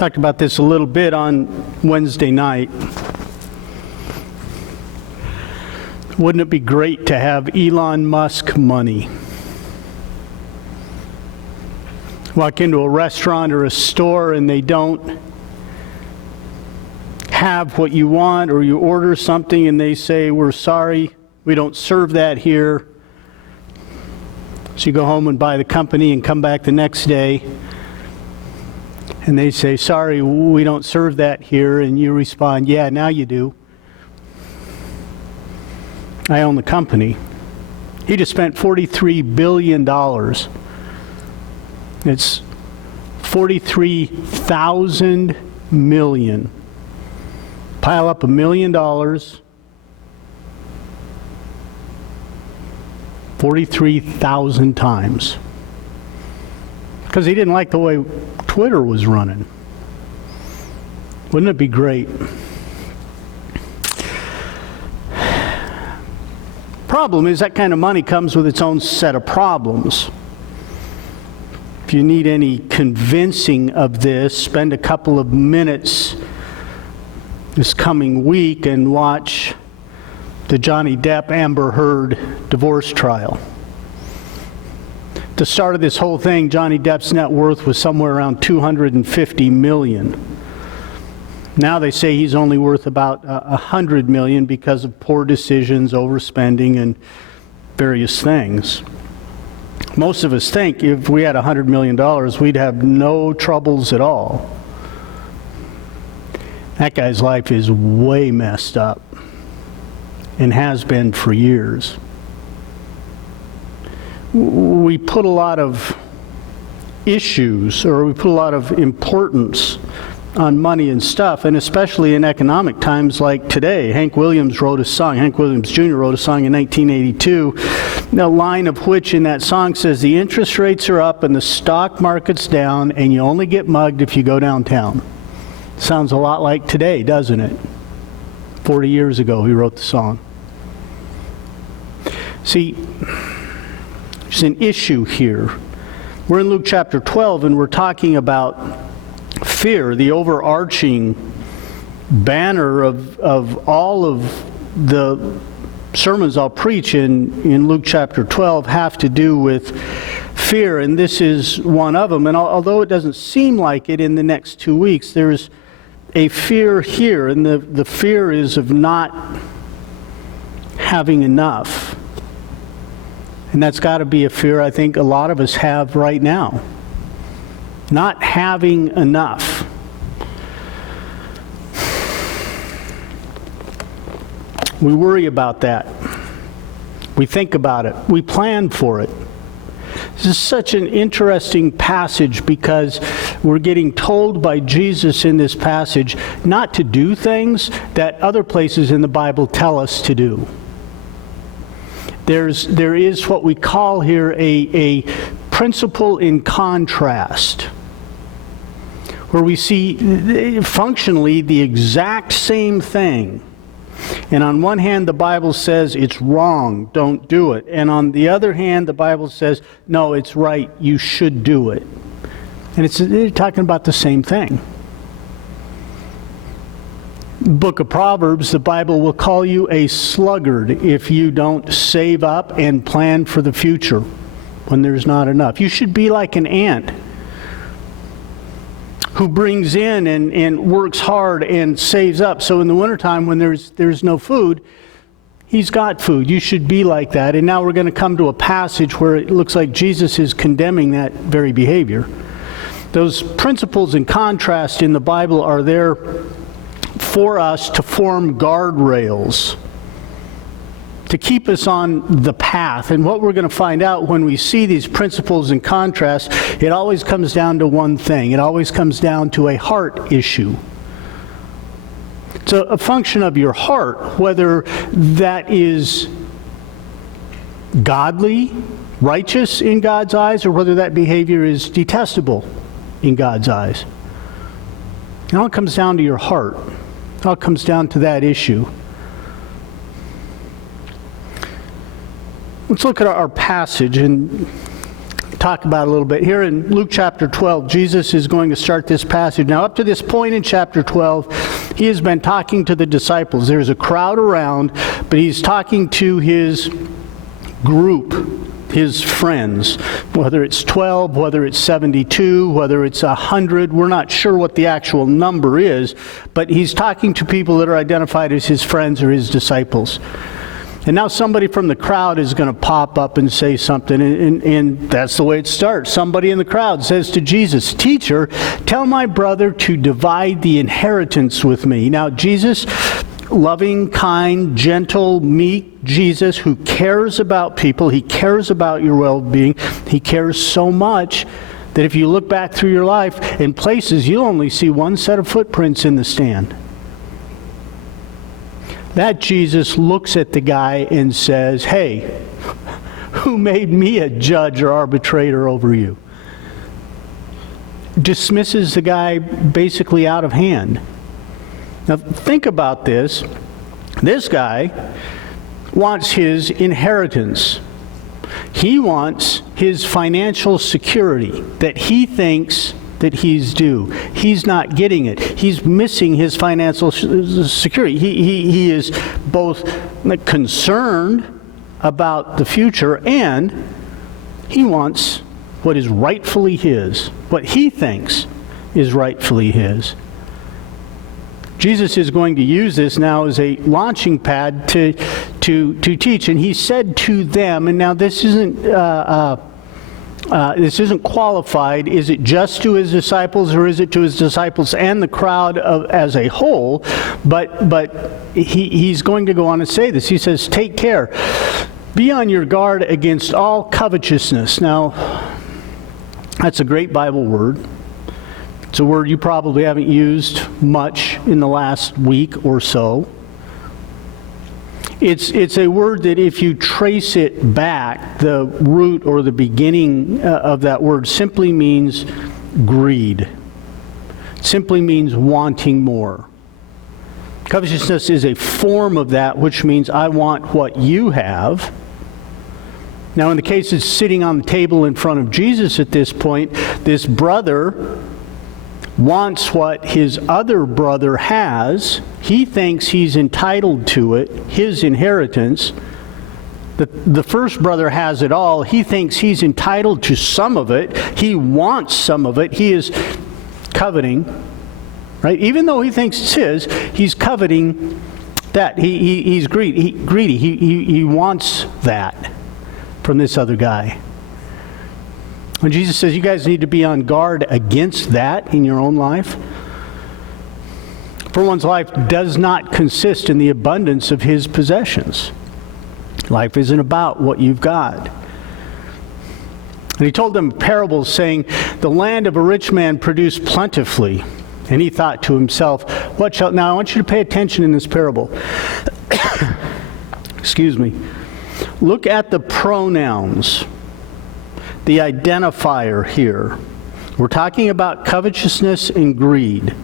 Talked about this a little bit on Wednesday night. Wouldn't it be great to have Elon Musk money? Walk into a restaurant or a store and they don't have what you want, or you order something and they say, "We're sorry, we don't serve that here." So you go home and buy the company and come back the next day and they say, "Sorry, we don't serve that here." And you respond, "Yeah, now you do. I own the company." He just spent $43 billion. It's 43,000 million. Pile up $1 million, 43,000 times. Because he didn't like the way Twitter was running. Wouldn't it be great? Problem is, that kind of money comes with its own set of problems. If you need any convincing of this, spend a couple of minutes this coming week and watch the Johnny Depp Amber Heard divorce trial. At the start of this whole thing, Johnny Depp's net worth was somewhere around $250 million. Now they say he's only worth about $100 million because of poor decisions, overspending, and various things. Most of us think if we had $100 million, we'd have no troubles at all. That guy's life is way messed up and has been for years. We put a lot of issues, or we put a lot of importance on money and stuff, and especially in economic times like today. Hank Williams Jr. wrote a song in 1982, a line of which in that song says, "The interest rates are up and the stock market's down, and you only get mugged if you go downtown." Sounds a lot like today, doesn't it? 40 years ago he wrote the song. See, there's an issue here. We're in Luke chapter 12 and we're talking about fear, the overarching banner of all of the sermons I'll preach in Luke chapter 12 have to do with fear, and this is one of them. And although it doesn't seem like it in the next 2 weeks, there's a fear here, and the fear is of not having enough. And that's got to be a fear I think a lot of us have right now. Not having enough. We worry about that. We think about it. We plan for it. This is such an interesting passage because we're getting told by Jesus in this passage not to do things that other places in the Bible tell us to do. There is what we call here a principle in contrast, where we see functionally the exact same thing. And on one hand, the Bible says it's wrong, don't do it. And on the other hand, the Bible says, no, it's right, you should do it. And they're talking about the same thing. Book of Proverbs, the Bible will call you a sluggard if you don't save up and plan for the future when there's not enough. You should be like an ant who brings in and works hard and saves up. So in the wintertime when there's no food, he's got food. You should be like that. And now we're going to come to a passage where it looks like Jesus is condemning that very behavior. Those principles in contrast in the Bible are there for us to form guardrails, to keep us on the path. And what we're going to find out when we see these principles in contrast, it always comes down to one thing. It always comes down to a heart issue. It's a function of your heart, whether that is godly, righteous in God's eyes, or whether that behavior is detestable in God's eyes. It all comes down to your heart. It all comes down to that issue. Let's look at our passage and talk about a little bit. Here in Luke chapter 12, Jesus is going to start this passage. Now, up to this point in chapter 12, he has been talking to the disciples. There's a crowd around, but he's talking to his group, his friends, whether it's 12, whether it's 72, whether it's 100. We're not sure what the actual number is, but he's talking to people that are identified as his friends or his disciples. And now somebody from the crowd is going to pop up and say something, and that's the way it starts. Somebody in the crowd says to Jesus, "Teacher, tell my brother to divide the inheritance with me." Now, Jesus, loving, kind, gentle, meek Jesus who cares about people, he cares about your well-being, he cares so much that if you look back through your life, in places you'll only see one set of footprints in the stand. That Jesus looks at the guy and says, "Hey, who made me a judge or arbitrator over you?" Dismisses the guy basically out of hand. Now think about this. This guy wants his inheritance. He wants his financial security that he thinks that he's due. He's not getting it. He's missing his financial security. He is both concerned about the future, and he wants what is rightfully his, what he thinks is rightfully his. Jesus is going to use this now as a launching pad to teach, and he said to them, and now this isn't qualified. Is it just to his disciples, or is it to his disciples and the crowd as a whole? But he's going to go on and say this. He says, "Take care. Be on your guard against all covetousness." Now, that's a great Bible word. It's a word you probably haven't used much in the last week or so. It's a word that if you trace it back, the root or the beginning of that word simply means greed. It simply means wanting more. Covetousness is a form of that, which means I want what you have. Now, in the case of sitting on the table in front of Jesus at this point, this brother wants what his other brother has. He thinks he's entitled to it, his inheritance. The first brother has it all. He thinks he's entitled to some of it. He wants some of it. He is coveting, right? Even though he thinks it's his, he's coveting that. He's greedy. He wants that from this other guy. When Jesus says you guys need to be on guard against that in your own life, for one's life does not consist in the abundance of his possessions. Life isn't about what you've got. And he told them parables saying, "The land of a rich man produced plentifully." And he thought to himself, "What shall..." Now I want you to pay attention in this parable. Excuse me. Look at the pronouns. The identifier here. We're talking about covetousness and greed.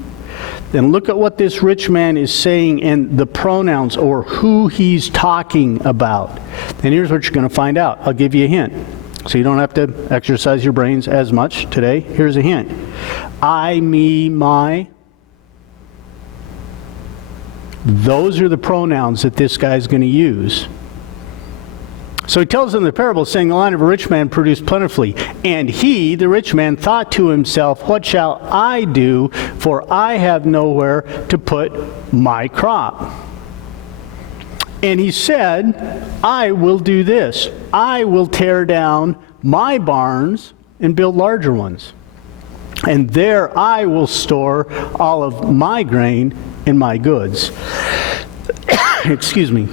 Then look at what this rich man is saying and the pronouns or who he's talking about. And here's what you're going to find out. I'll give you a hint. So you don't have to exercise your brains as much today. Here's a hint. I, me, my. Those are the pronouns that this guy's going to use. So he tells them the parable saying, "The land of a rich man produced plentifully. And he, the rich man, thought to himself, what shall I do? For I have nowhere to put my crop. And he said, I will do this. I will tear down my barns and build larger ones. And there I will store all of my grain and my goods." Excuse me.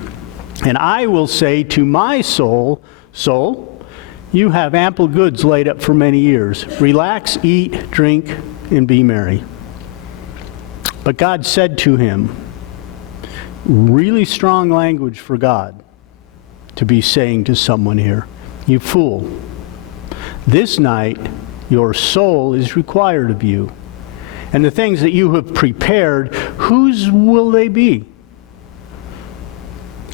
"And I will say to my soul, soul, you have ample goods laid up for many years. Relax, eat, drink, and be merry." But God said to him, really strong language for God to be saying to someone here, "You fool, this night your soul is required of you. And the things that you have prepared, whose will they be?"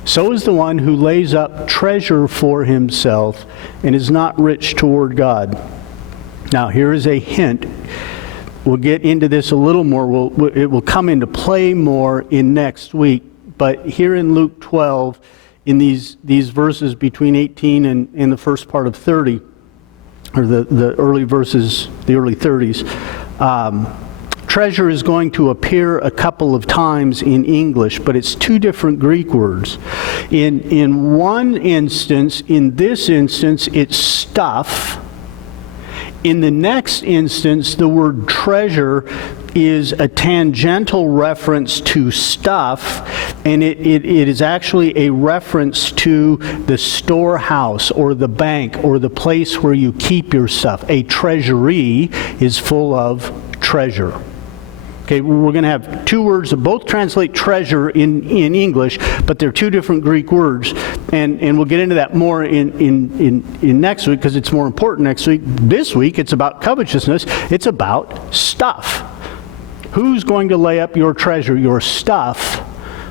So is the one who lays up treasure for himself and is not rich toward God. Now, here is a hint. We'll get into this a little more. It will come into play more in next week. But here in Luke 12, in these verses between 18 and the first part of 30, or the early verses, the early 30s, treasure is going to appear a couple of times in English, but it's two different Greek words. In one instance, in this instance, it's stuff. In the next instance, the word treasure is a tangential reference to stuff, and it is actually a reference to the storehouse or the bank or the place where you keep your stuff. A treasury is full of treasure. Okay, we're going to have two words that both translate treasure in English, but they're two different Greek words, and we'll get into that more in next week because it's more important next week. This week, it's about covetousness. It's about stuff. Who's going to lay up your treasure, your stuff,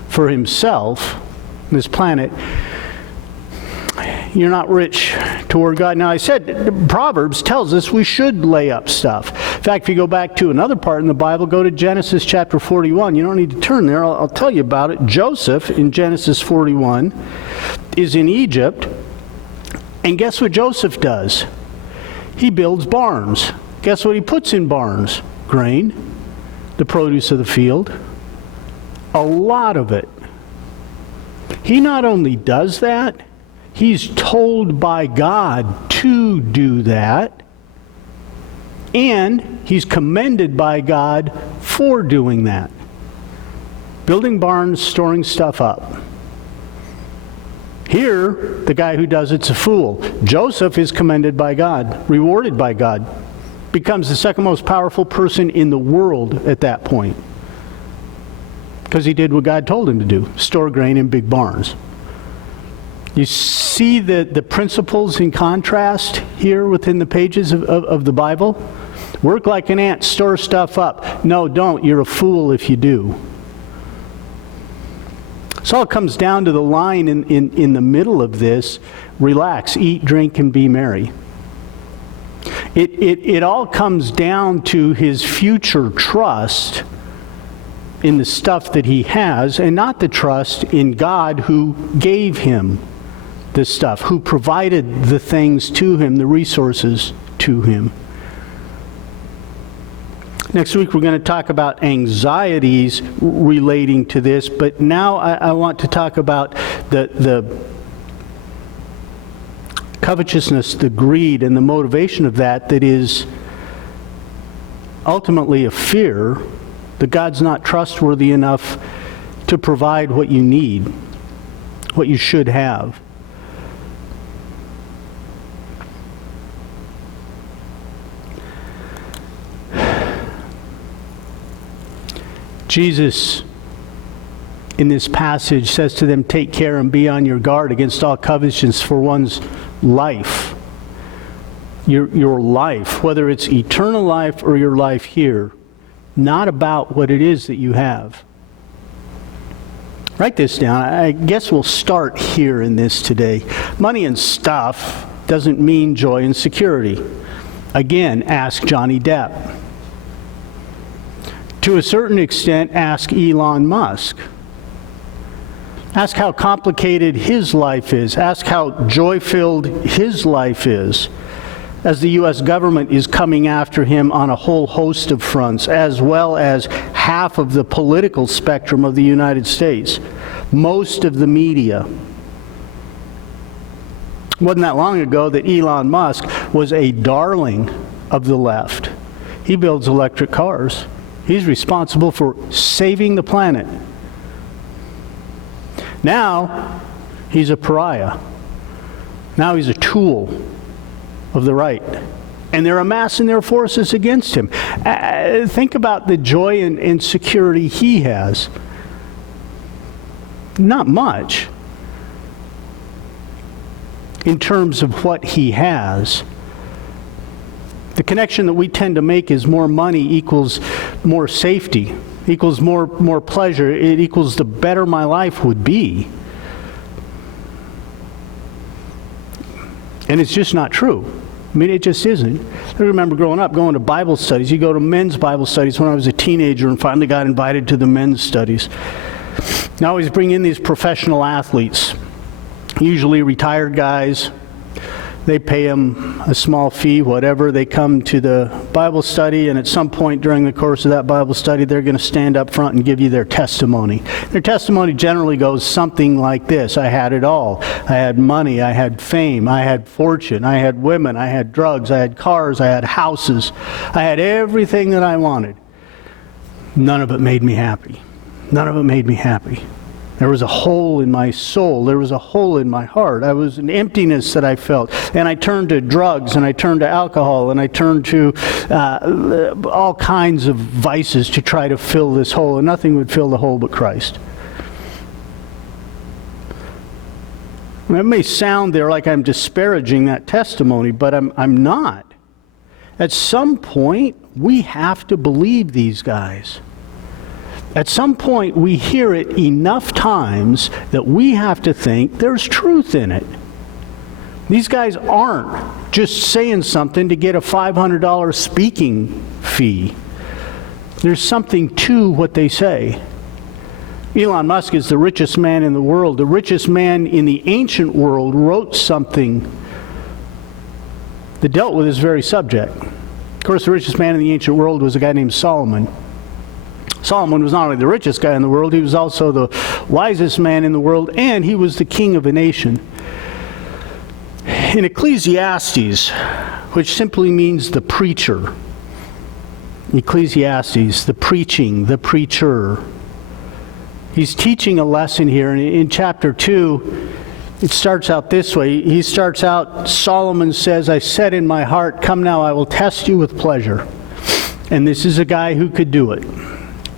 for himself on this planet? You're not rich toward God. Now, I said Proverbs tells us we should lay up stuff. In fact, if you go back to another part in the Bible, go to Genesis chapter 41. You don't need to turn there. I'll tell you about it. Joseph, in Genesis 41, is in Egypt. And guess what Joseph does? He builds barns. Guess what he puts in barns? Grain, the produce of the field. A lot of it. He not only does that, he's told by God to do that, and he's commended by God for doing that. Building barns, storing stuff up. Here, the guy who does it's a fool. Joseph is commended by God, rewarded by God, becomes the second most powerful person in the world at that point, because he did what God told him to do, store grain in big barns. You see the principles in contrast here within the pages of the Bible? Work like an ant, store stuff up. No, don't. You're a fool if you do. So it comes down to the line in the middle of this: relax, eat, drink, and be merry. It all comes down to his future trust in the stuff that he has, and not the trust in God who gave him this stuff, who provided the things to him, the resources to him. Next week we're going to talk about anxieties relating to this, but now I want to talk about the covetousness, the greed, and the motivation of that is ultimately a fear that God's not trustworthy enough to provide what you need, what you should have. Jesus, in this passage, says to them, take care and be on your guard against all covetousness for one's life. Your life, whether it's eternal life or your life here, not about what it is that you have. Write this down. I guess we'll start here in this today. Money and stuff doesn't mean joy and security. Again, ask Johnny Depp. To a certain extent, ask Elon Musk. Ask how complicated his life is. Ask how joy-filled his life is, as the U.S. government is coming after him on a whole host of fronts, as well as half of the political spectrum of the United States, most of the media. It wasn't that long ago that Elon Musk was a darling of the left. He builds electric cars. He's responsible for saving the planet. Now, he's a pariah. Now he's a tool of the right. And they're amassing their forces against him. Think about the joy and security he has. Not much in terms of what he has. The connection that we tend to make is more money equals more safety, equals more pleasure. It equals the better my life would be. And it's just not true. I mean, it just isn't. I remember growing up, going to Bible studies. You go to men's Bible studies when I was a teenager and finally got invited to the men's studies. I always bring in these professional athletes, usually retired guys. They pay them a small fee, whatever. They come to the Bible study, and at some point during the course of that Bible study, they're going to stand up front and give you their testimony. Their testimony generally goes something like this: I had it all. I had money, I had fame, I had fortune, I had women, I had drugs, I had cars, I had houses. I had everything that I wanted. None of it made me happy. None of it made me happy. There was a hole in my soul. There was a hole in my heart. I was an emptiness that I felt. And I turned to drugs, and I turned to alcohol, and I turned to all kinds of vices to try to fill this hole, and nothing would fill the hole but Christ. It may sound there like I'm disparaging that testimony, but I'm not. At some point, we have to believe these guys. At some point, we hear it enough times that we have to think there's truth in it. These guys aren't just saying something to get a $500 speaking fee. There's something to what they say. Elon Musk is the richest man in the world. The richest man in the ancient world wrote something that dealt with this very subject. Of course, the richest man in the ancient world was a guy named Solomon. Solomon was not only the richest guy in the world, he was also the wisest man in the world, and he was the king of a nation. In Ecclesiastes, which simply means the preacher, Ecclesiastes, the preaching, the preacher, he's teaching a lesson here. And in chapter 2, it starts out this way. He starts out, Solomon says, I said in my heart, come now, I will test you with pleasure. And this is a guy who could do it.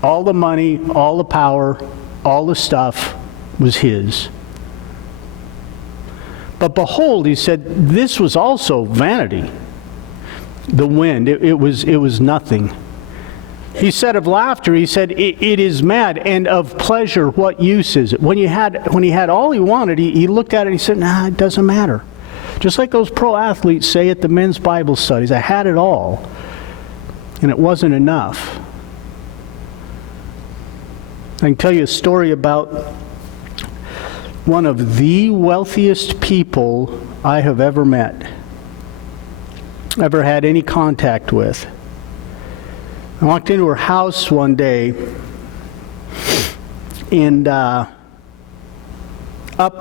All the money, all the power, all the stuff was his. But behold, he said, this was also vanity. The wind, it was nothing. He said of laughter, he said, it is mad, and of pleasure, what use is it? When he had all he wanted, he looked at it and he said, nah, it doesn't matter. Just like those pro athletes say at the men's Bible studies, I had it all, and it wasn't enough. I can tell you a story about one of the wealthiest people I have ever met, ever had any contact with. I walked into her house one day, and up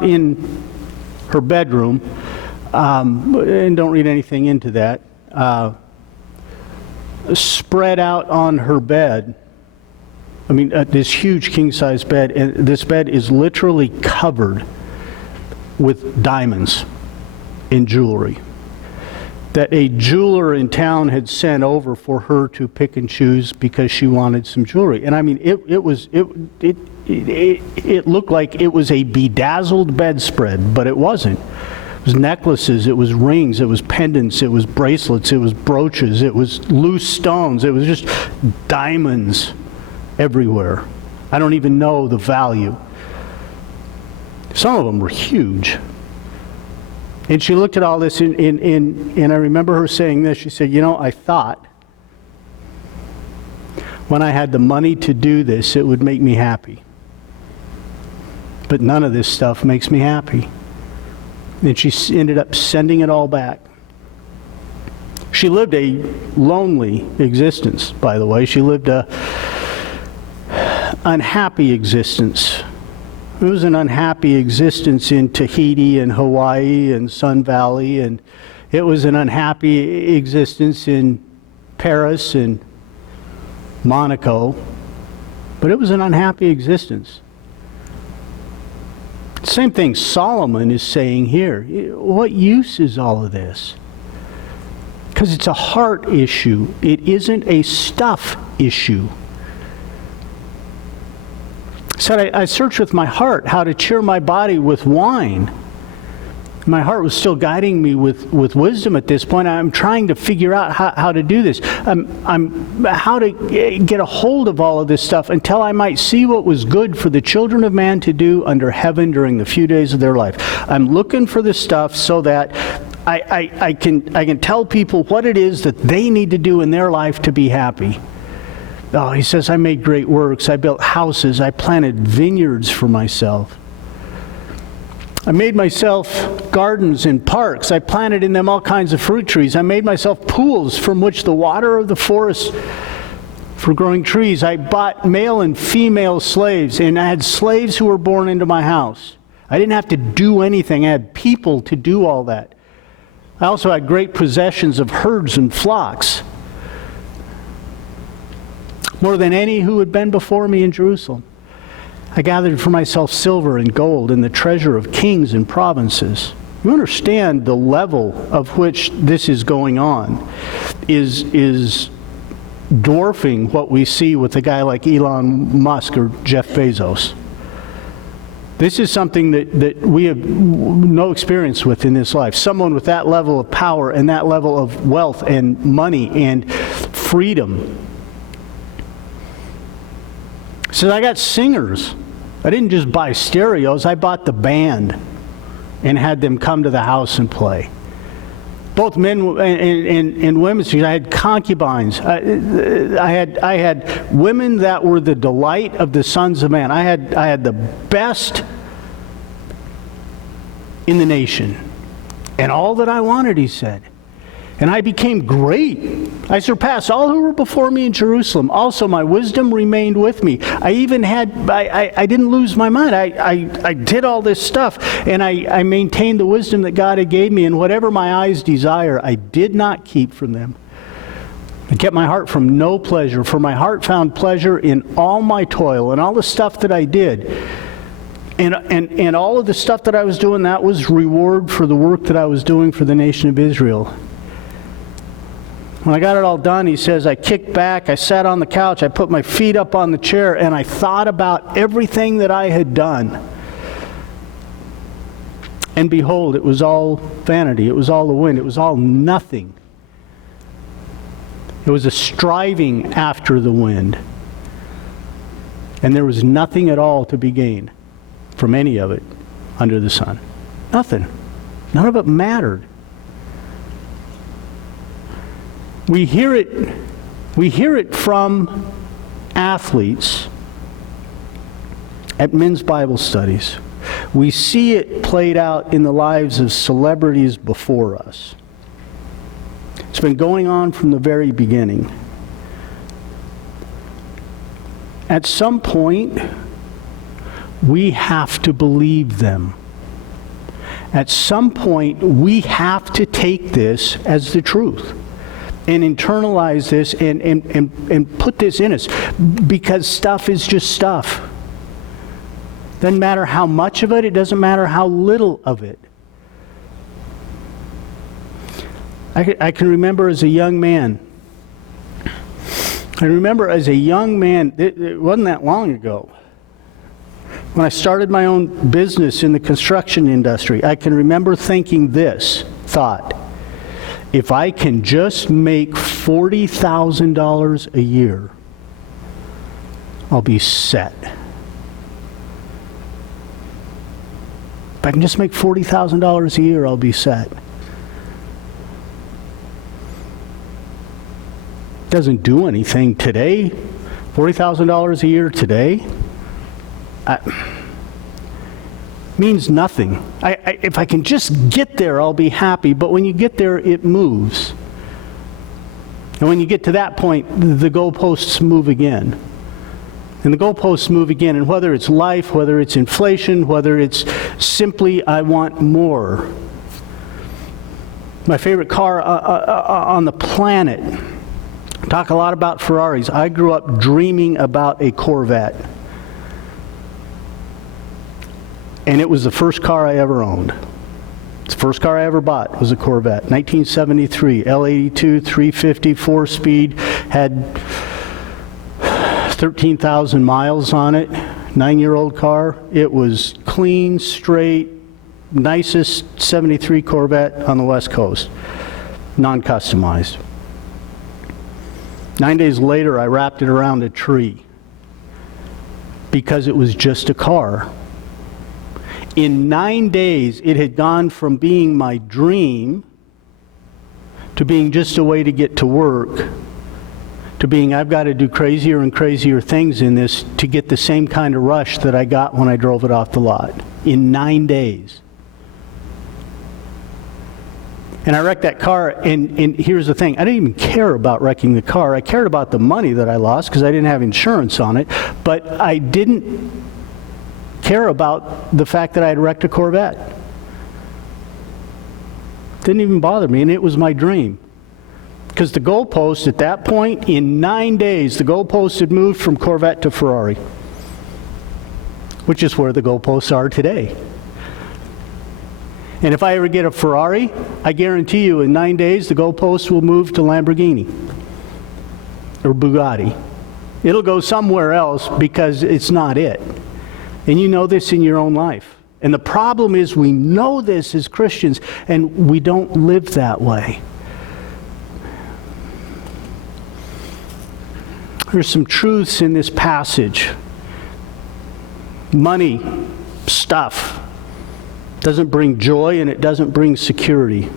in her bedroom, and don't read anything into that, spread out on her bed, I mean, this huge king-size bed, and this bed is literally covered with diamonds and jewelry that a jeweler in town had sent over for her to pick and choose because she wanted some jewelry. And I mean, it looked like it was a bedazzled bedspread, but it wasn't. It was necklaces, it was rings, it was pendants, it was bracelets, it was brooches, it was loose stones, it was just diamonds everywhere. I don't even know the value. Some of them were huge. And she looked at all this, and I remember her saying this. She said, you know, I thought when I had the money to do this, it would make me happy. But none of this stuff makes me happy. And she ended up sending it all back. She lived a lonely existence, by the way. She lived a unhappy existence. It was an unhappy existence in Tahiti and Hawaii and Sun Valley, and it was an unhappy existence in Paris and Monaco, but it was an unhappy existence. Same thing Solomon is saying here. What use is all of this? Because it's a heart issue. It isn't a stuff issue. Said, I searched with my heart how to cheer my body with wine. My heart was still guiding me with wisdom at this point. I'm trying to figure out how to do this. How to get a hold of all of this stuff until I might see what was good for the children of man to do under heaven during the few days of their life. I'm looking for this stuff so that I can tell people what it is that they need to do in their life to be happy. Oh, he says, I made great works. I built houses. I planted vineyards for myself. I made myself gardens and parks. I planted in them all kinds of fruit trees. I made myself pools from which the water of the forest for growing trees. I bought male and female slaves, and I had slaves who were born into my house. I didn't have to do anything. I had people to do all that. I also had great possessions of herds and flocks, more than any who had been before me in Jerusalem. I gathered for myself silver and gold and the treasure of kings and provinces. You understand the level of which this is going on is dwarfing what we see with a guy like Elon Musk or Jeff Bezos. This is something that we have no experience with in this life. Someone with that level of power and that level of wealth and money and freedom. He says, I got singers. I didn't just buy stereos. I bought the band and had them come to the house and play. Both men and women. I had concubines. I had women that were the delight of the sons of man. I had the best in the nation. And all that I wanted, he said. And I became great. I surpassed all who were before me in Jerusalem. Also, my wisdom remained with me. I even had, I didn't lose my mind. I did all this stuff, and I maintained the wisdom that God had gave me, and whatever my eyes desire, I did not keep from them. I kept my heart from no pleasure, for my heart found pleasure in all my toil and all the stuff that I did. And all of the stuff that I was doing, that was reward for the work that I was doing for the nation of Israel. When I got it all done, he says, I kicked back, I sat on the couch, I put my feet up on the chair, and I thought about everything that I had done. And behold, it was all vanity. It was all the wind. It was all nothing. It was a striving after the wind. And there was nothing at all to be gained from any of it under the sun. Nothing. None of it mattered. We hear it from athletes at men's Bible studies. We see it played out in the lives of celebrities before us. It's been going on from the very beginning. At some point, we have to believe them. At some point, we have to take this as the truth and internalize this and put this in us, because stuff is just stuff. Doesn't matter how much of it, it doesn't matter how little of it. I can remember as a young man, it wasn't that long ago, when I started my own business in the construction industry, I can remember thinking this thought: if I can just make $40,000 a year, I'll be set. If I can just make $40,000 a year, I'll be set. Doesn't do anything today. $40,000 a year today means nothing. If I can just get there, I'll be happy. But when you get there, it moves. And when you get to that point, the goalposts move again. And the goalposts move again. And whether it's life, whether it's inflation, whether it's simply I want more. My favorite car on the planet. Talk a lot about Ferraris. I grew up dreaming about a Corvette. And it was the first car I ever owned. The first car I ever bought was a Corvette. 1973, L82, 350, 4-speed, had 13,000 miles on it, 9-year-old car. It was clean, straight, nicest 73 Corvette on the West Coast, non-customized. 9 days later, I wrapped it around a tree because it was just a car. In 9 days, it had gone from being my dream to being just a way to get to work, to being I've got to do crazier and crazier things in this to get the same kind of rush that I got when I drove it off the lot in 9 days. And I wrecked that car, and here's the thing. I didn't even care about wrecking the car. I cared about the money that I lost because I didn't have insurance on it, but I didn't care about the fact that I had wrecked a Corvette. Didn't even bother me, and it was my dream. Because the goalpost at that point, in 9 days, the goalpost had moved from Corvette to Ferrari, which is where the goalposts are today. And if I ever get a Ferrari, I guarantee you in 9 days, the goalposts will move to Lamborghini or Bugatti. It'll go somewhere else because it's not it. And you know this in your own life. And the problem is we know this as Christians, and we don't live that way. There's some truths in this passage. Money, stuff, doesn't bring joy and it doesn't bring security.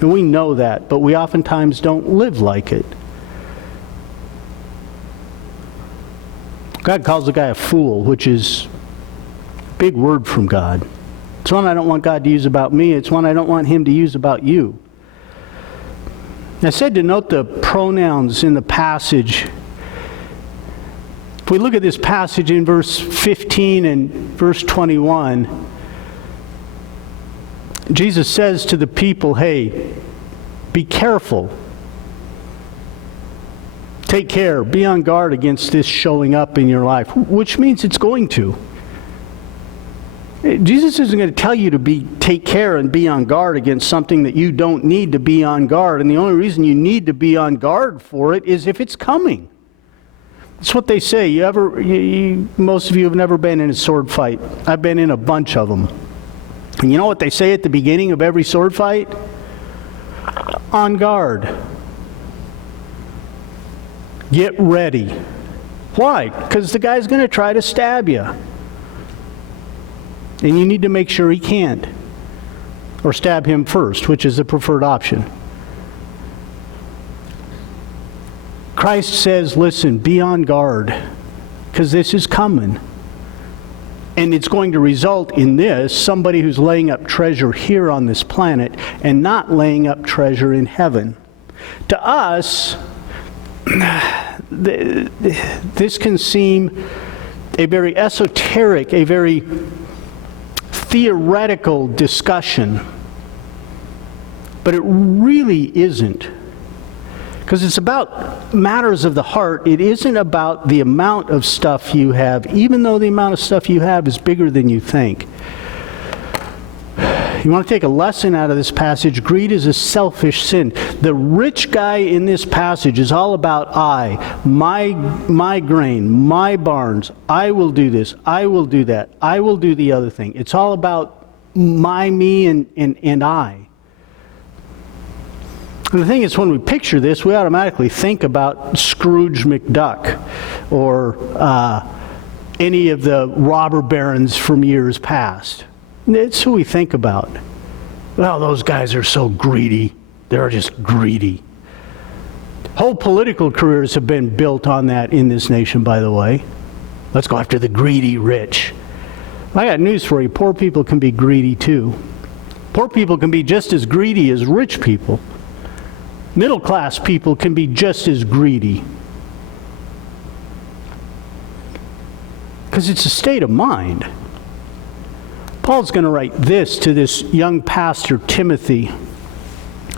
And we know that, but we oftentimes don't live like it. God calls a guy a fool, which is a big word from God. It's one I don't want God to use about me. It's one I don't want Him to use about you. I said to note the pronouns in the passage. If we look at this passage in verse 15 and verse 21, Jesus says to the people, hey, be careful. Take care. Be on guard against this showing up in your life, which means it's going to. Jesus isn't going to tell you to take care and be on guard against something that you don't need to be on guard. And the only reason you need to be on guard for it is if it's coming. That's what they say. Most of you have never been in a sword fight. I've been in a bunch of them. And you know what they say at the beginning of every sword fight? On guard. Get ready. Why? Because the guy's going to try to stab you. And you need to make sure he can't. Or stab him first, which is the preferred option. Christ says, listen, be on guard, because this is coming. And it's going to result in this, somebody who's laying up treasure here on this planet and not laying up treasure in heaven. To us, this can seem a very esoteric, a very theoretical discussion, but it really isn't. Because it's about matters of the heart. It isn't about the amount of stuff you have, even though the amount of stuff you have is bigger than you think. You want to take a lesson out of this passage? Greed is a selfish sin. The rich guy in this passage is all about my grain, my barns. I will do this. I will do that. I will do the other thing. It's all about me, and I. And the thing is, when we picture this, we automatically think about Scrooge McDuck or any of the robber barons from years past. It's who we think about. Well, those guys are so greedy. They're just greedy. Whole political careers have been built on that in this nation, by the way. Let's go after the greedy rich. I got news for you. Poor people can be greedy too. Poor people can be just as greedy as rich people. Middle-class people can be just as greedy. Because it's a state of mind. Paul's going to write this to this young pastor, Timothy.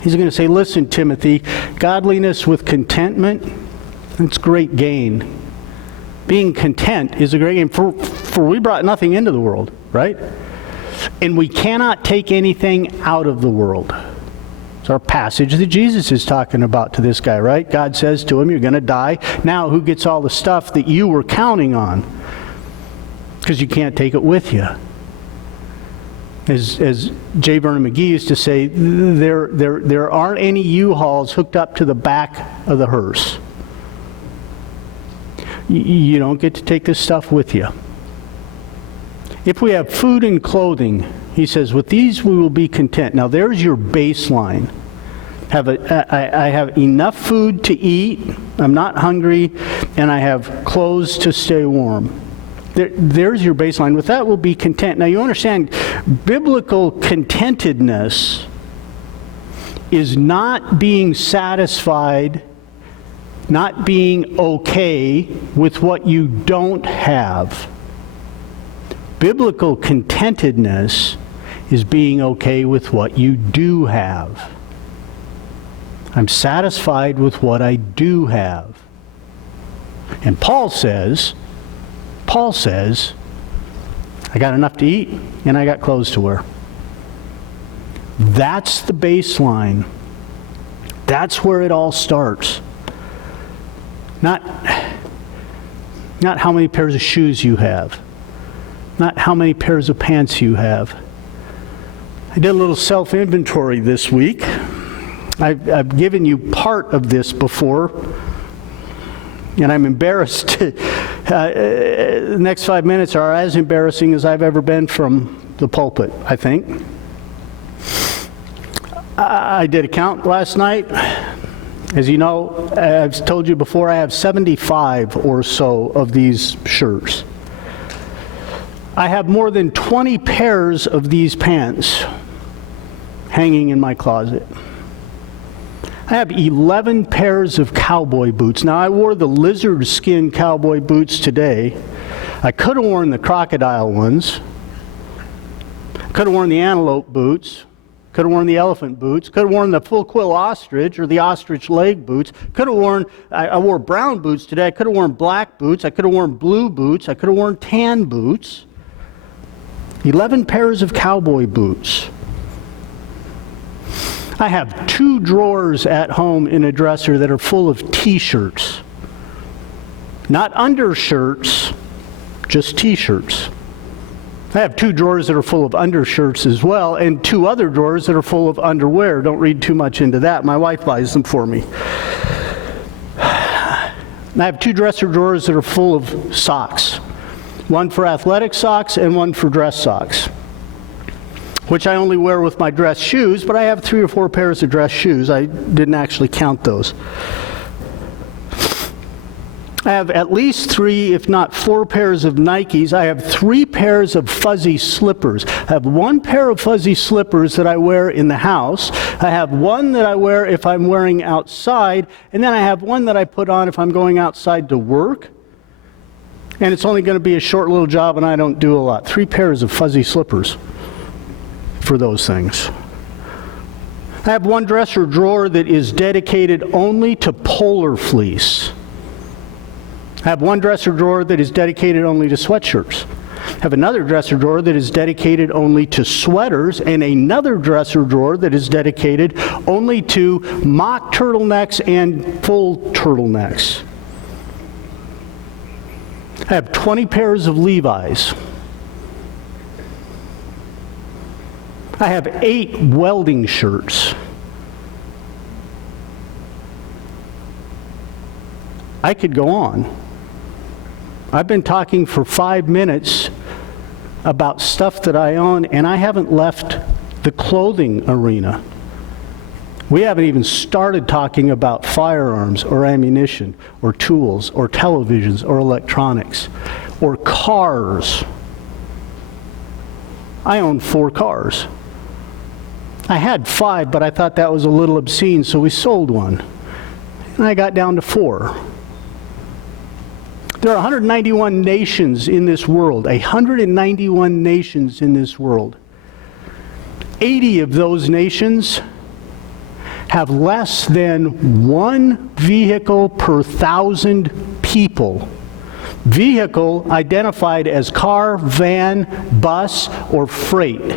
He's going to say, listen, Timothy, godliness with contentment, it's great gain. Being content is a great gain. For we brought nothing into the world, right? And we cannot take anything out of the world. It's our passage that Jesus is talking about to this guy, right? God says to him, you're going to die. Now, who gets all the stuff that you were counting on? Because you can't take it with you. As J. Vernon McGee used to say, there aren't any U-Hauls hooked up to the back of the hearse. You don't get to take this stuff with you. If we have food and clothing, he says, with these we will be content. Now there's your baseline. I have enough food to eat, I'm not hungry, and I have clothes to stay warm. There's your baseline. With that, we'll be content. Now, you understand, biblical contentedness is not being satisfied, not being okay with what you don't have. Biblical contentedness is being okay with what you do have. I'm satisfied with what I do have. And Paul says, I got enough to eat and I got clothes to wear. That's the baseline. That's where it all starts. Not how many pairs of shoes you have. Not how many pairs of pants you have. I did a little self-inventory this week. I've given you part of this before, and I'm embarrassed. The next 5 minutes are as embarrassing as I've ever been from the pulpit, I think. I did a count last night. As you know, I've told you before, I have 75 or so of these shirts. I have more than 20 pairs of these pants hanging in my closet. I have 11 pairs of cowboy boots. Now, I wore the lizard skin cowboy boots today. I could have worn the crocodile ones. Could have worn the antelope boots. Could have worn the elephant boots. Could have worn the full quill ostrich or the ostrich leg boots. Could have worn, I wore brown boots today. I could have worn black boots. I could have worn blue boots. I could have worn tan boots. 11 pairs of cowboy boots. I have 2 drawers at home in a dresser that are full of t-shirts. Not undershirts, just t-shirts. I have 2 drawers that are full of undershirts as well, and 2 other drawers that are full of underwear. Don't read too much into that. My wife buys them for me. I have 2 dresser drawers that are full of socks. One for athletic socks and one for dress socks, which I only wear with my dress shoes, but I have 3 or 4 pairs of dress shoes. I didn't actually count those. I have at least 3, if not 4 pairs of Nikes. I have 3 pairs of fuzzy slippers. I have 1 pair of fuzzy slippers that I wear in the house. I have 1 that I wear if I'm wearing outside, and then I have 1 that I put on if I'm going outside to work. And it's only going to be a short little job and I don't do a lot. 3 pairs of fuzzy slippers for those things. I have 1 dresser drawer that is dedicated only to polar fleece. I have 1 dresser drawer that is dedicated only to sweatshirts. I have another dresser drawer that is dedicated only to sweaters, and another dresser drawer that is dedicated only to mock turtlenecks and full turtlenecks. I have 20 pairs of Levi's. I have 8 welding shirts. I could go on. I've been talking for 5 minutes about stuff that I own, and I haven't left the clothing arena. We haven't even started talking about firearms or ammunition or tools or televisions or electronics or cars. I own 4 cars. I had 5, but I thought that was a little obscene, so we sold one. And I got down to 4. There are 191 nations in this world, 191 nations in this world. 80 of those nations have less than 1 vehicle per 1,000 people. Vehicle identified as car, van, bus, or freight.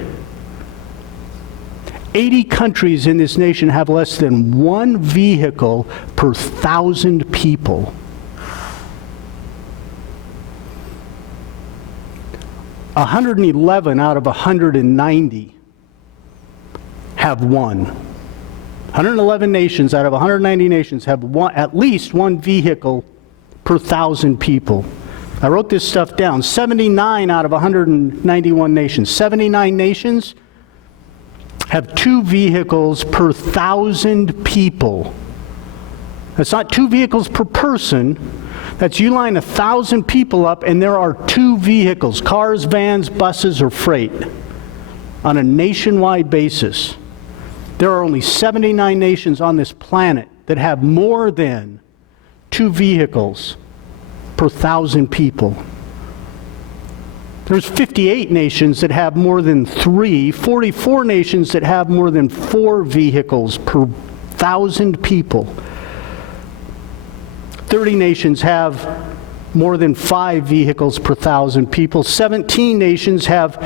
80 countries in this nation have less than 1 vehicle per 1,000 people. 111 out of 190 have 1. 111 nations out of 190 nations have at least 1 vehicle per 1,000 people. I wrote this stuff down. 79 out of 191 nations. 79 nations have 2 vehicles per 1,000 people. That's not 2 vehicles per person. That's you line 1,000 people up and there are 2 vehicles, cars, vans, buses, or freight, on a nationwide basis. There are only 79 nations on this planet that have more than 2 vehicles per 1,000 people. There's 58 nations that have more than 3, 44 nations that have more than 4 vehicles per 1,000 people. 30 nations have more than 5 vehicles per 1,000 people. 17 nations have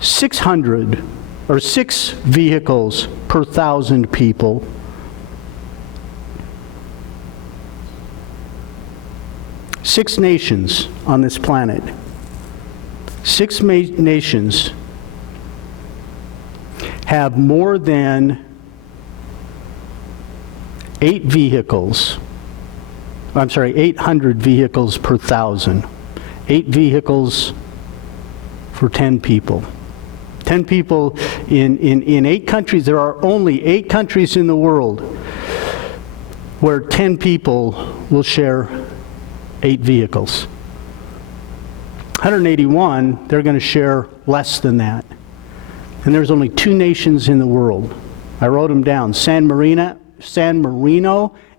600 or 6 vehicles per 1,000 people. Six nations on this planet. 6 nations have more than 800 vehicles per 1,000. 8 vehicles for 10 people. 10 people in 8 countries. There are only 8 countries in the world where 10 people will share 8 vehicles. 181, they're going to share less than that. And there's only 2 nations in the world. I wrote them down, San Marino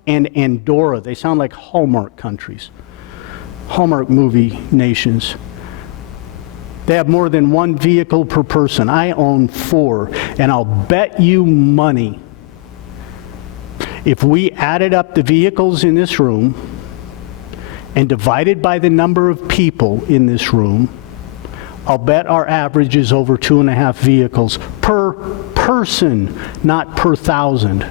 and Andorra. They sound like Hallmark countries, Hallmark movie nations. They have more than 1 vehicle per person. I own 4, and I'll bet you money, if we added up the vehicles in this room and divided by the number of people in this room, I'll bet our average is over 2.5 vehicles per person, not per 1,000.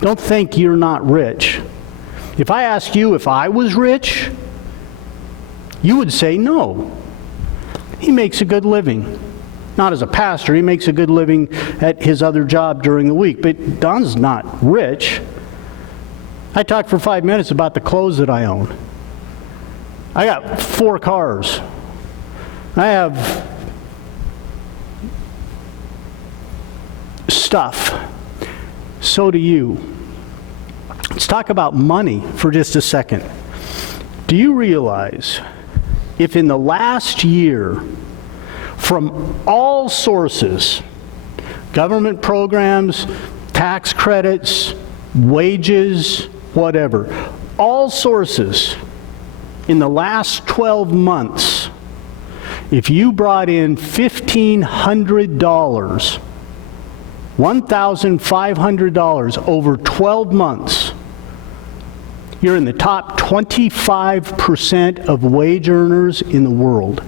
Don't think you're not rich. If I ask you if I was rich, you would say no. He makes a good living. Not as a pastor, he makes a good living at his other job during the week, but Don's not rich. I talked for 5 minutes about the clothes that I own. I got 4 cars. I have stuff. So do you. Let's talk about money for just a second. Do you realize if in the last year, from all sources, government programs, tax credits, wages, whatever, all sources, in the last 12 months, if you brought in $1,500, $1,500 over 12 months, you're in the top 25% of wage earners in the world.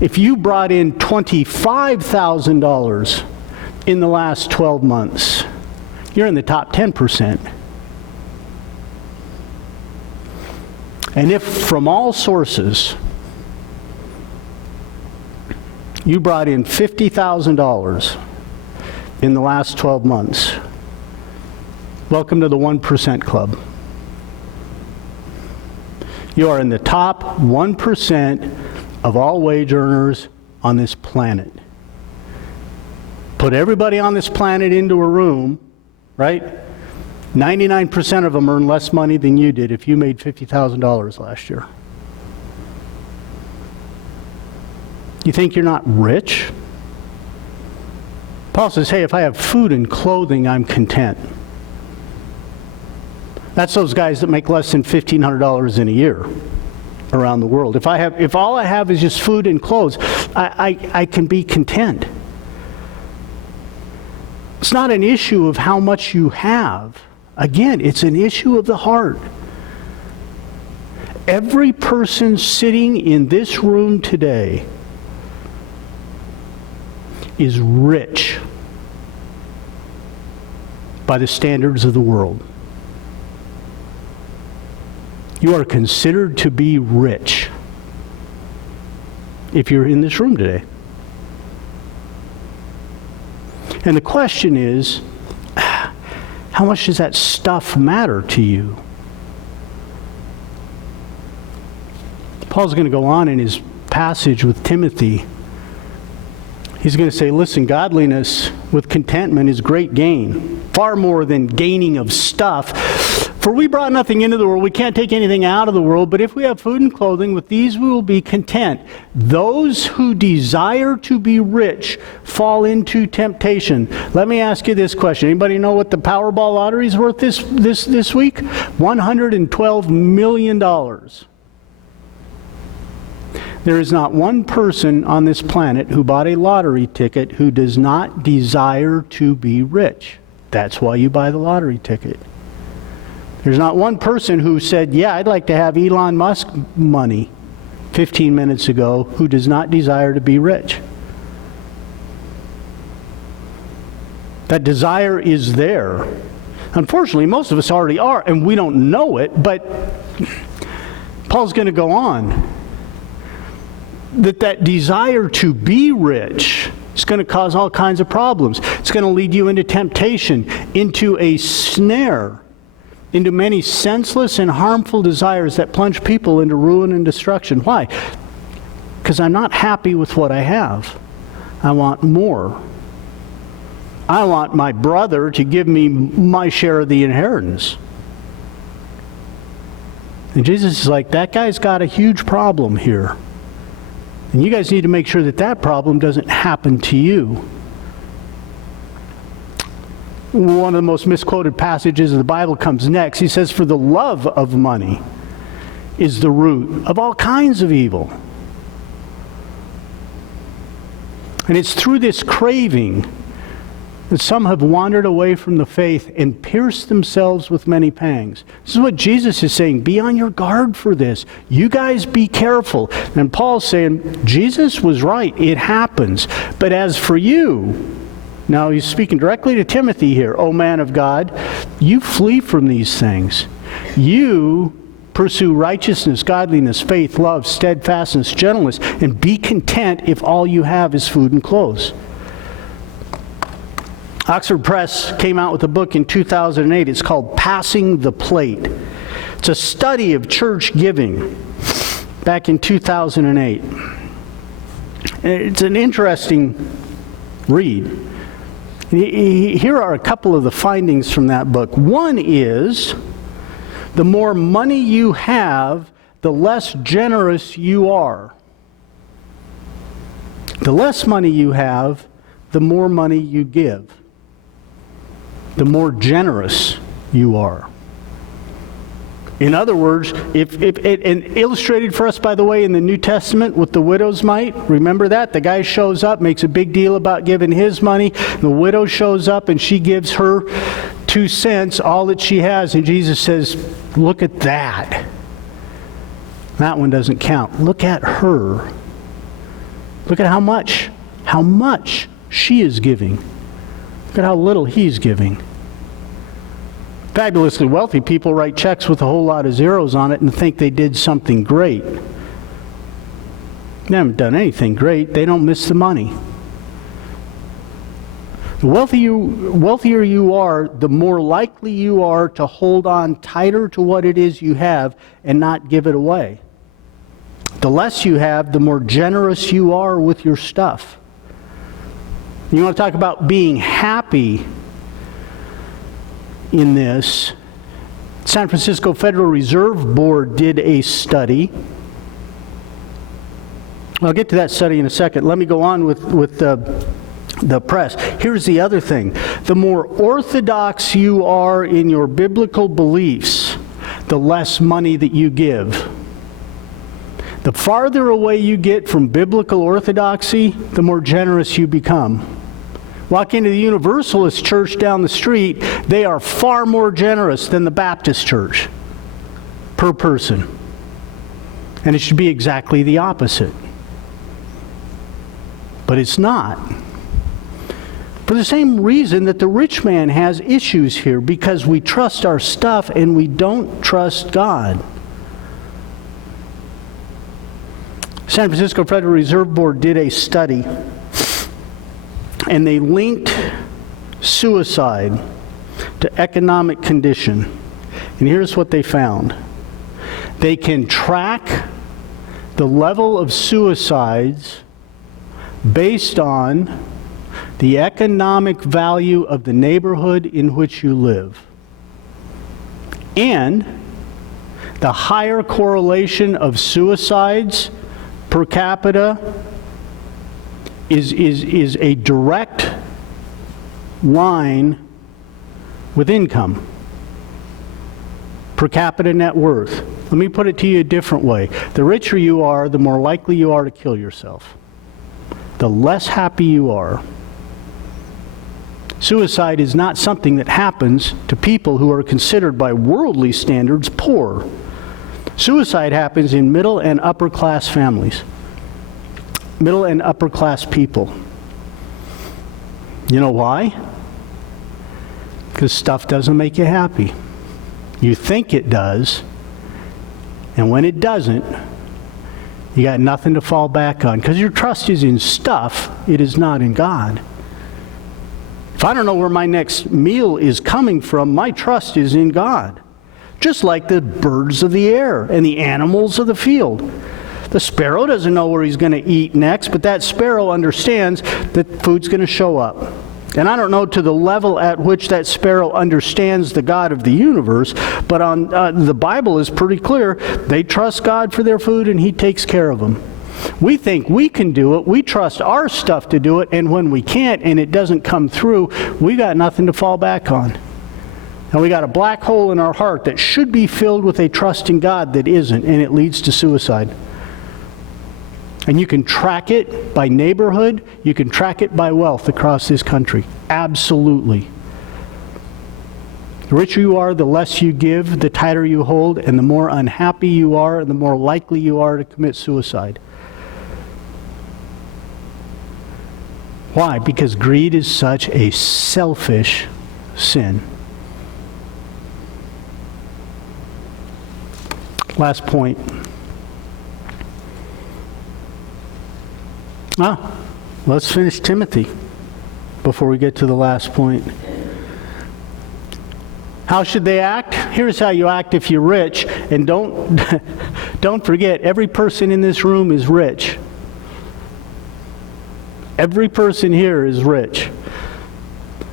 If you brought in $25,000 in the last 12 months, you're in the top 10%. And if from all sources you brought in $50,000 in the last 12 months, welcome to the 1% club. You are in the top 1% of all wage earners on this planet. Put everybody on this planet into a room, right? 99% of them earn less money than you did if you made $50,000 last year. You think you're not rich? Paul says, hey, if I have food and clothing, I'm content. That's those guys that make less than $1,500 in a year around the world. If all I have is just food and clothes, I can be content. It's not an issue of how much you have. Again, it's an issue of the heart. Every person sitting in this room today is rich by the standards of the world. You are considered to be rich if you're in this room today. And the question is, how much does that stuff matter to you? Paul's going to go on in his passage with Timothy. He's going to say, listen, godliness with contentment is great gain, far more than gaining of stuff. For we brought nothing into the world, we can't take anything out of the world, but if we have food and clothing, with these we will be content. Those who desire to be rich fall into temptation. Let me ask you this question. Anybody know what the Powerball lottery is worth this week? $112 million. There is not one person on this planet who bought a lottery ticket who does not desire to be rich. That's why you buy the lottery ticket. There's not one person who said, yeah, I'd like to have Elon Musk money 15 minutes ago who does not desire to be rich. That desire is there. Unfortunately, most of us already are, and we don't know it, but Paul's going to go on. That desire to be rich is going to cause all kinds of problems. It's going to lead you into temptation, into a snare, into many senseless and harmful desires that plunge people into ruin and destruction. Why? Because I'm not happy with what I have. I want more. I want my brother to give me my share of the inheritance. And Jesus is like, that guy's got a huge problem here. And you guys need to make sure that that problem doesn't happen to you. One of the most misquoted passages of the Bible comes next. He says, for the love of money is the root of all kinds of evil. And it's through this craving that some have wandered away from the faith and pierced themselves with many pangs. This is what Jesus is saying. Be on your guard for this. You guys be careful. And Paul's saying, Jesus was right. It happens. But as for you, now he's speaking directly to Timothy here, O man of God, you flee from these things. You pursue righteousness, godliness, faith, love, steadfastness, gentleness, and be content if all you have is food and clothes. Oxford Press came out with a book in 2008. It's called Passing the Plate. It's a study of church giving back in 2008. It's an interesting read. Here are a couple of the findings from that book. One is, the more money you have, the less generous you are. The less money you have, the more money you give. The more generous you are. In other words, and illustrated for us, by the way, in the New Testament with the widow's mite, remember that? The guy shows up, makes a big deal about giving his money. The widow shows up and she gives her 2 cents, all that she has, and Jesus says, look at that. That one doesn't count. Look at her. Look at how much she is giving. Look at how little he's giving. Fabulously wealthy people write checks with a whole lot of zeros on it and think they did something great. They haven't done anything great. They don't miss the money. The wealthier you are, the more likely you are to hold on tighter to what it is you have and not give it away. The less you have, the more generous you are with your stuff. You want to talk about being happy in this? San Francisco Federal Reserve Board did a study. I'll get to that study in a second. Let me go on with the press. Here's the other thing. The more orthodox you are in your biblical beliefs, the less money that you give. The farther away you get from biblical orthodoxy, the more generous you become. Walk into the Universalist church down the street, they are far more generous than the Baptist church per person. And it should be exactly the opposite. But it's not. For the same reason that the rich man has issues here, because we trust our stuff and we don't trust God. San Francisco Federal Reserve Board did a study, and they linked suicide to economic condition. And here's what they found. They can track the level of suicides based on the economic value of the neighborhood in which you live. And the higher correlation of suicides per capita is a direct line with income. Per capita net worth. Let me put it to you a different way. The richer you are, the more likely you are to kill yourself. The less happy you are. Suicide is not something that happens to people who are considered by worldly standards poor. Suicide happens in middle and upper class families. Middle and upper class people. You know why? Because stuff doesn't make you happy. You think it does, and when it doesn't, you got nothing to fall back on. Because your trust is in stuff, it is not in God. If I don't know where my next meal is coming from, my trust is in God. Just like the birds of the air and the animals of the field. The sparrow doesn't know where he's going to eat next, but that sparrow understands that food's going to show up. And I don't know to the level at which that sparrow understands the God of the universe, but the Bible is pretty clear. They trust God for their food, and He takes care of them. We think we can do it. We trust our stuff to do it, and when we can't and it doesn't come through, we got nothing to fall back on. And we got a black hole in our heart that should be filled with a trust in God that isn't, and it leads to suicide. And you can track it by neighborhood. You can track it by wealth across this country. Absolutely. The richer you are, the less you give, the tighter you hold, and the more unhappy you are, and the more likely you are to commit suicide. Why? Because greed is such a selfish sin. Last point. Let's finish Timothy before we get to the last point. How should they act? Here's how you act if you're rich. And don't forget, every person in this room is rich. Every person here is rich.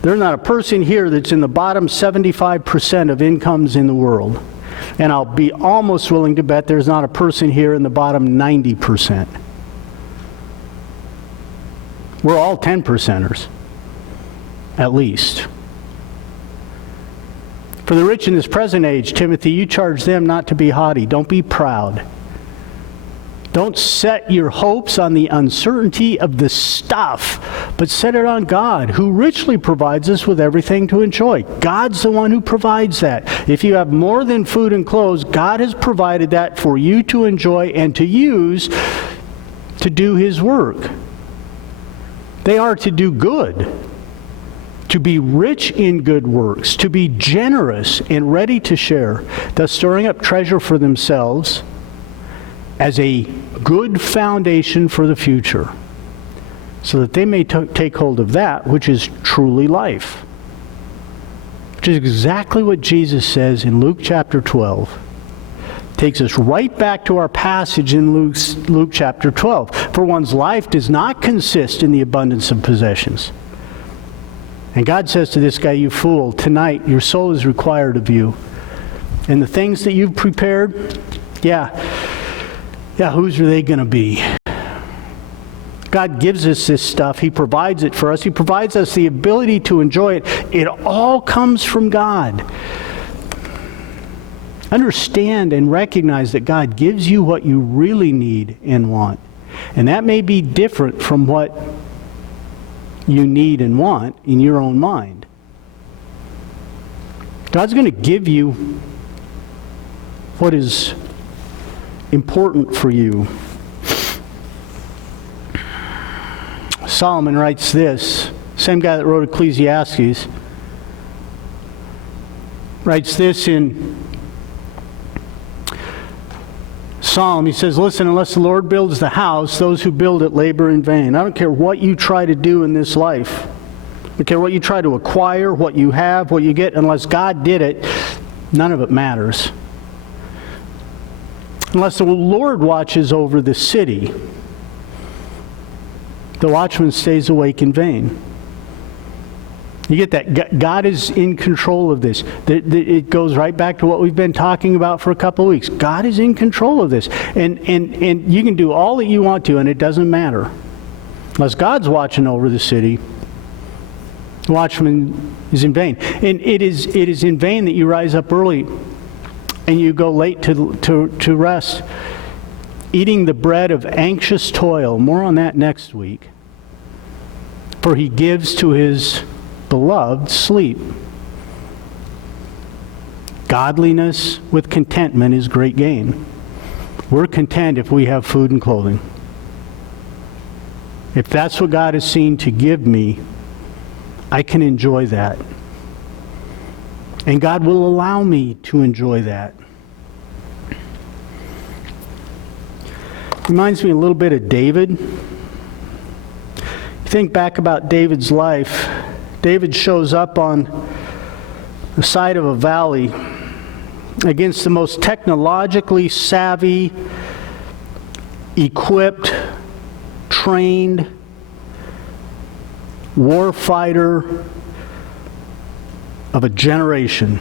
There's not a person here that's in the bottom 75% of incomes in the world. And I'll be almost willing to bet there's not a person here in the bottom 90%. We're all 10%ers, at least. For the rich in this present age, Timothy, you charge them not to be haughty. Don't be proud. Don't set your hopes on the uncertainty of the stuff, but set it on God, who richly provides us with everything to enjoy. God's the one who provides that. If you have more than food and clothes, God has provided that for you to enjoy and to use to do His work. They are to do good, to be rich in good works, to be generous and ready to share, thus stirring up treasure for themselves as a good foundation for the future, so that they may take hold of that which is truly life. Which is exactly what Jesus says in Luke chapter 12. Takes us right back to our passage in Luke chapter 12. For one's life does not consist in the abundance of possessions. And God says to this guy, you fool, tonight your soul is required of you. And the things that you've prepared, whose are they going to be? God gives us this stuff. He provides it for us. He provides us the ability to enjoy it. It all comes from God. Understand and recognize that God gives you what you really need and want. And that may be different from what you need and want in your own mind. God's going to give you what is important for you. Solomon writes this, same guy that wrote Ecclesiastes, writes this in Psalm. He says, listen, unless the Lord builds the house, those who build it labor in vain. I don't care what you try to do in this life. I don't care what you try to acquire, what you have, what you get. Unless God did it, none of it matters. Unless the Lord watches over the city, the watchman stays awake in vain. You get that? God is in control of this. It goes right back to what we've been talking about for a couple of weeks. God is in control of this. And you can do all that you want to, and it doesn't matter. Unless God's watching over the city, the watchman is in vain. And it is in vain that you rise up early and you go late to rest, eating the bread of anxious toil. More on that next week. For he gives to his beloved sleep. Godliness with contentment is great gain. We're content if we have food and clothing. If that's what God has seen to give me, I can enjoy that. And God will allow me to enjoy that. Reminds me a little bit of David. You think back about David's life. David shows up on the side of a valley against the most technologically savvy, equipped, trained war fighter of a generation.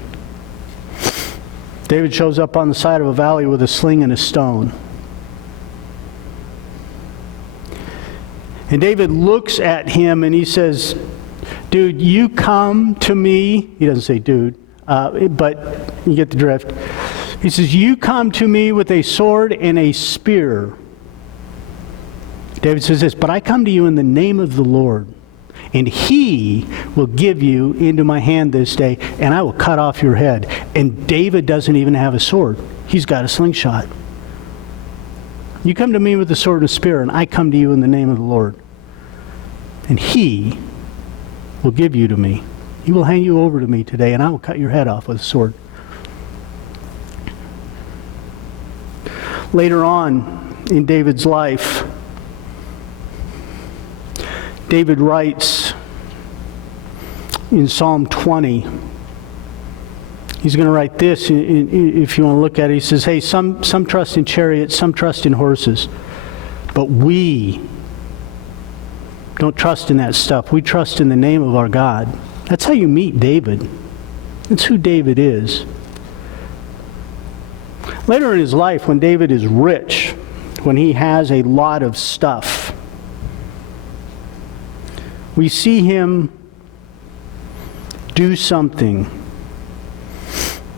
David shows up on the side of a valley with a sling and a stone. And David looks at him and he says, dude, you come to me. He doesn't say dude, but you get the drift. He says, you come to me with a sword and a spear. David says this, but I come to you in the name of the Lord, and he will give you into my hand this day, and I will cut off your head. And David doesn't even have a sword. He's got a slingshot. You come to me with a sword and a spear, and I come to you in the name of the Lord. And he will give you to me. He will hand you over to me today, and I will cut your head off with a sword. Later on in David's life, David writes in Psalm 20, he's going to write this, if you want to look at it. He says, hey, some trust in chariots, some trust in horses, but we don't trust in that stuff. We trust in the name of our God. That's how you meet David. That's who David is. Later in his life, when David is rich, when he has a lot of stuff, we see him do something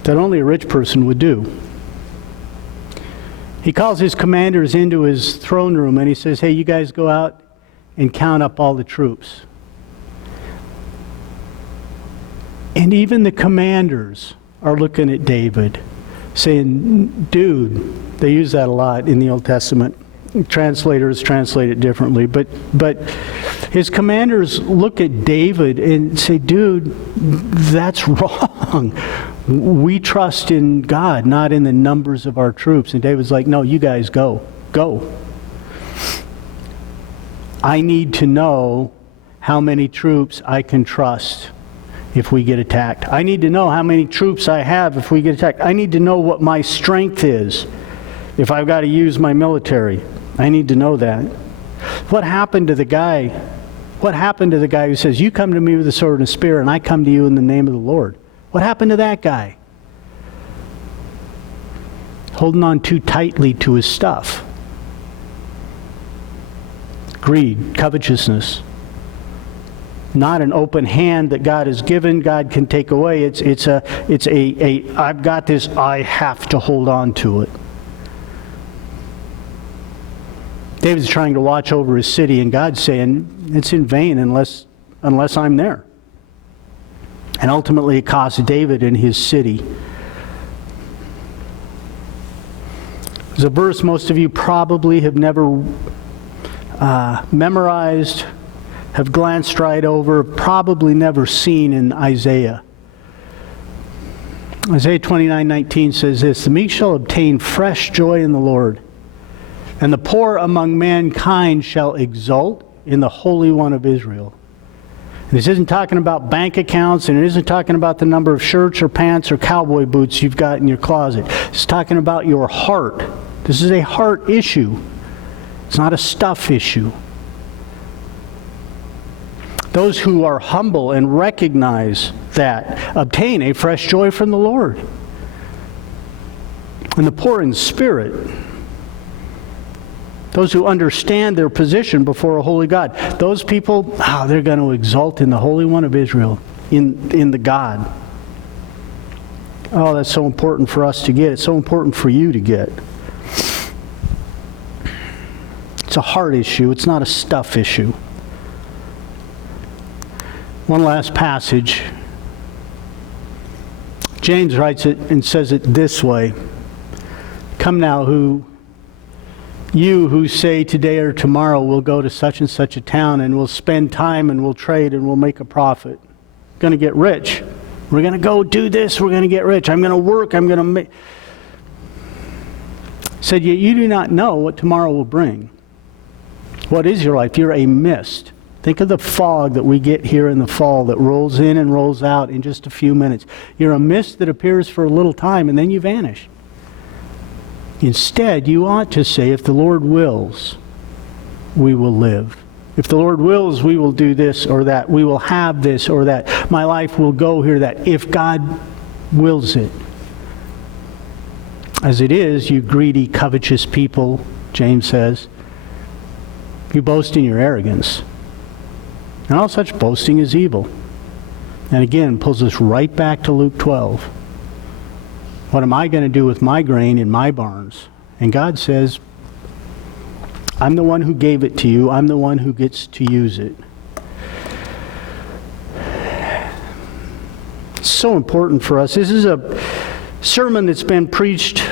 that only a rich person would do. He calls his commanders into his throne room and he says, hey, you guys go out and count up all the troops. And even the commanders are looking at David, saying, dude, they use that a lot in the Old Testament. Translators translate it differently, but his commanders look at David and say, dude, that's wrong. We trust in God, not in the numbers of our troops. And David's like, no, you guys go. I need to know how many troops I can trust if we get attacked. I need to know how many troops I have if we get attacked. I need to know what my strength is if I've got to use my military. I need to know that. What happened to the guy? What happened to the guy who says, you come to me with a sword and a spear, and I come to you in the name of the Lord? What happened to that guy? Holding on too tightly to his stuff. Greed, covetousness. Not an open hand that God has given, God can take away. It's a I've got this, I have to hold on to it. David's trying to watch over his city, and God's saying, it's in vain unless I'm there. And ultimately it cost David and his city. There's a verse most of you probably have never memorized, have glanced right over, probably never seen in Isaiah. Isaiah 29:19 says this, the meek shall obtain fresh joy in the Lord, and the poor among mankind shall exult in the Holy One of Israel. And this isn't talking about bank accounts, and it isn't talking about the number of shirts or pants or cowboy boots you've got in your closet. It's talking about your heart This is a heart issue. It's not a stuff issue. Those who are humble and recognize that obtain a fresh joy from the Lord. And the poor in spirit, those who understand their position before a holy God, those people, they're going to exult in the Holy One of Israel, in the God. Oh, that's so important for us to get. It's so important for you to get. It's a heart issue. It's not a stuff issue. One last passage. James writes it and says it this way. Come now, you who say today or tomorrow we'll go to such and such a town and we'll spend time and we'll trade and we'll make a profit. Going to get rich. We're going to go do this. We're going to get rich. I'm going to work. I'm going to make. Said, yet you do not know what tomorrow will bring. What is your life? You're a mist. Think of the fog that we get here in the fall that rolls in and rolls out in just a few minutes. You're a mist that appears for a little time and then you vanish. Instead, you ought to say, if the Lord wills, we will live. If the Lord wills, we will do this or that. We will have this or that. My life will go here, that. If God wills it. As it is, you greedy, covetous people, James says, you boast in your arrogance. And all such boasting is evil. And again, pulls us right back to Luke 12. What am I going to do with my grain in my barns? And God says, I'm the one who gave it to you. I'm the one who gets to use it. It's so important for us. This is a sermon that's been preached.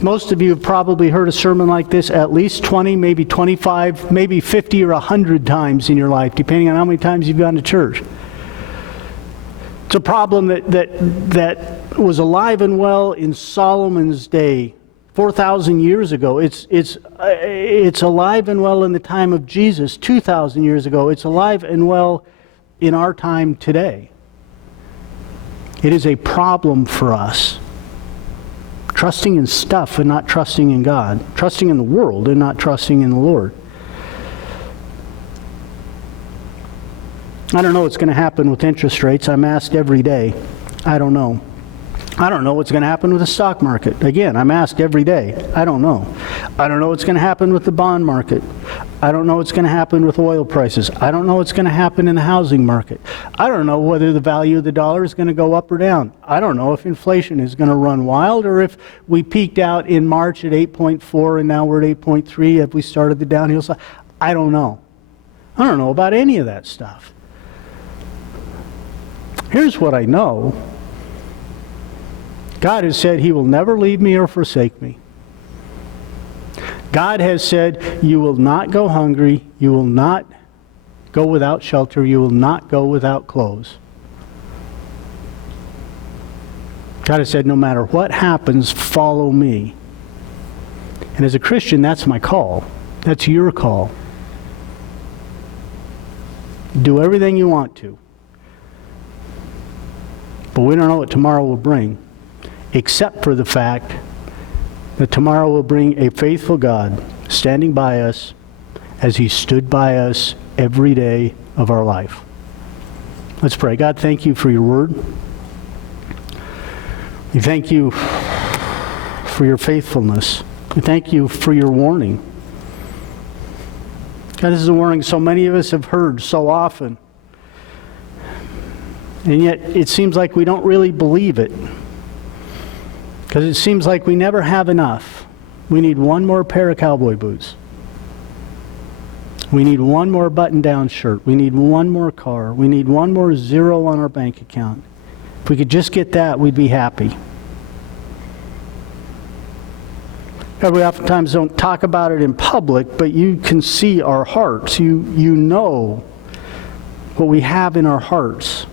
Most of you have probably heard a sermon like this at least 20, maybe 25, maybe 50 or 100 times in your life, depending on how many times you've gone to church. It's a problem that was alive and well in Solomon's day, 4,000 years ago. It's alive and well in the time of Jesus, 2,000 years ago. It's alive and well in our time today. It is a problem for us. Trusting in stuff and not trusting in God. Trusting in the world and not trusting in the Lord. I don't know what's going to happen with interest rates. I'm asked every day. I don't know. I don't know what's going to happen with the stock market. Again, I'm asked every day. I don't know. I don't know what's going to happen with the bond market. I don't know what's going to happen with oil prices. I don't know what's going to happen in the housing market. I don't know whether the value of the dollar is going to go up or down. I don't know if inflation is going to run wild or if we peaked out in March at 8.4 and now we're at 8.3 if we started the downhill side. I don't know. I don't know about any of that stuff. Here's what I know. God has said He will never leave me or forsake me. God has said you will not go hungry, you will not go without shelter, you will not go without clothes. God has said no matter what happens, follow me. And as a Christian, that's my call. That's your call. Do everything you want to. But we don't know what tomorrow will bring. Except for the fact that tomorrow will bring a faithful God standing by us as He stood by us every day of our life. Let's pray. God, thank You for Your word. We thank You for Your faithfulness. We thank You for Your warning. God, this is a warning so many of us have heard so often. And yet it seems like we don't really believe it. Because it seems like we never have enough. We need one more pair of cowboy boots. We need one more button-down shirt. We need one more car. We need one more zero on our bank account. If we could just get that, we'd be happy. God, we oftentimes don't talk about it in public, but You can see our hearts. You know what we have in our hearts.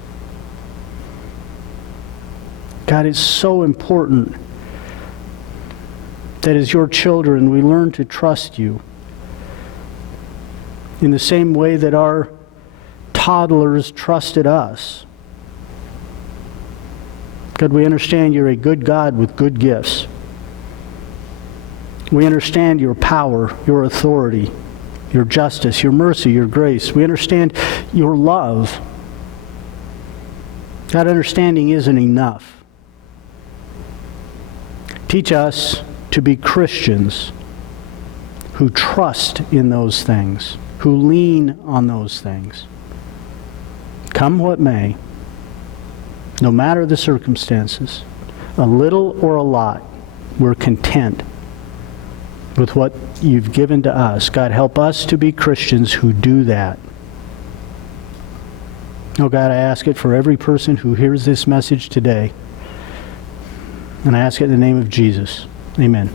God, it's so important that as Your children, we learn to trust You in the same way that our toddlers trusted us. God, we understand You're a good God with good gifts. We understand your power, your authority, your justice, your mercy, your grace. We understand your love. That understanding isn't enough. Teach us to be Christians who trust in those things, who lean on those things. Come what may, no matter the circumstances, a little or a lot, we're content with what you've given to us. God, help us to be Christians who do that. Oh God, I ask it for every person who hears this message today. And I ask it in the name of Jesus. Amen.